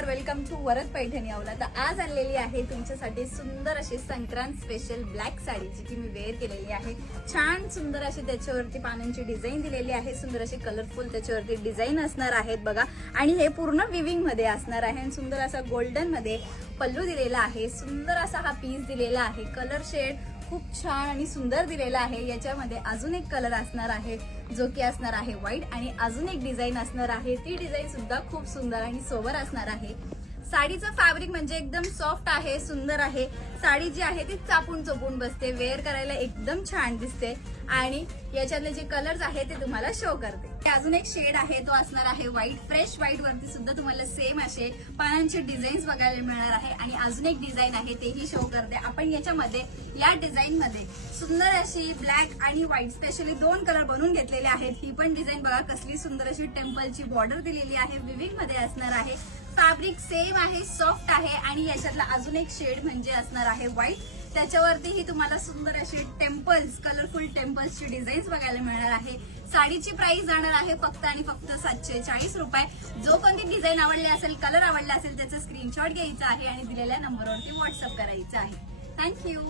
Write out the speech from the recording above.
नमस्कार, welcome to Varad Paithani औला। तर आज आणलेली आहे तुमच्यासाठी सुंदर अशी संक्रांत स्पेशल ब्लॅक साडी, जी की मी वेअर केलेली आहे। छान सुंदर अशी त्याच्यावरती पानांची डिझाईन दिलेली आहे, सुंदर अशी कलरफुल त्याच्यावरती डिझाईन असणार आहेत बघा। आणि हे पूर्ण विविंग मध्ये असणार आहे आणि सुंदर असा गोल्डन मध्ये पल्लू दिलेला आहे। सुंदर असा हा पीस दिलेला आहे, कलर शेड खूप छान आणि सुंदर दिलेला आहे। याच्यामध्ये अजून एक कलर असणार आहे जो की असणार आहे व्हाईट, आणि अजून एक डिझाईन असणार आहे, ती डिझाईन सुद्धा खूप सुंदर आणि सोबर असणार आहे। साडीचं फॅब्रिक म्हणजे एकदम सॉफ्ट आहे, सुंदर आहे। साडी जी आहे ती चापून चोपून बसते, वेअर करायला एकदम छान दिसते। आणि याच्यातले जे कलर्स आहे ते तुम्हाला शो करते। अजून एक शेड आहे तो असणार आहे व्हाईट, फ्रेश व्हाईट वरती सुद्धा तुम्हाला सेम असे पानांचे डिझाईन्स बघायला मिळणार आहे। आणि अजून एक डिझाईन आहे तेही शो करते। आपण याच्यामध्ये या डिझाईन मध्ये सुंदर अशी ब्लॅक आणि व्हाईट स्पेशली दोन कलर बनवून घेतलेले आहेत। ही पण डिझाईन बघा कसली सुंदर अशी टेम्पलची बॉर्डर दिलेली आहे, विविंग मध्ये असणार आहे। फॅब्रिक सेम आहे, सॉफ्ट आहे। आणि याच्यातला अजून एक शेड म्हणजे असणार आहे व्हाईट, त्याच्यावरतीही तुम्हाला सुंदर असे टेम्पल्स, कलरफुल टेम्पल्सची डिझाईन्स बघायला मिळणार आहे। साडीची प्राइस जाणार आहे फक्त आणि फक्त 740 रुपये। जो कोणती डिझाईन आवडली असेल, कलर आवडला असेल, त्याचा स्क्रीनशॉट घ्यायचा आहे आणि दिलेल्या नंबरवरती व्हॉट्सअप करायचं आहे। थँक्यू।